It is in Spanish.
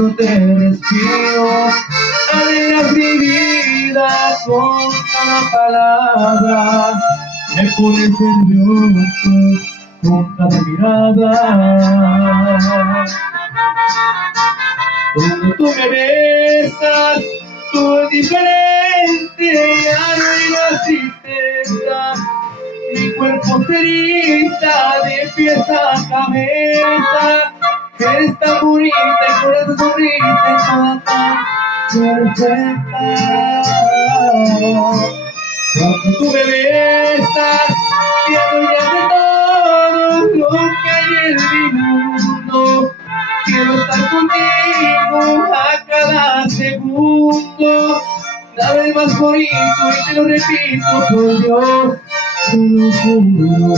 cuando te respiro, alegras mi vida con cada palabra, me pones nervioso con cada mirada. Cuando tú me besas, todo es diferente, ya no hay más tristeza. Mi cuerpo se eriza de pies a cabeza. Eres tan bonita y con esa sonrisa toda tan perfecta. Cuando tú me besas, quiero ya de todo lo que hay en mi mundo. Quiero estar contigo a cada segundo. Nada es más bonito y te lo repito, por Dios, te lo juro.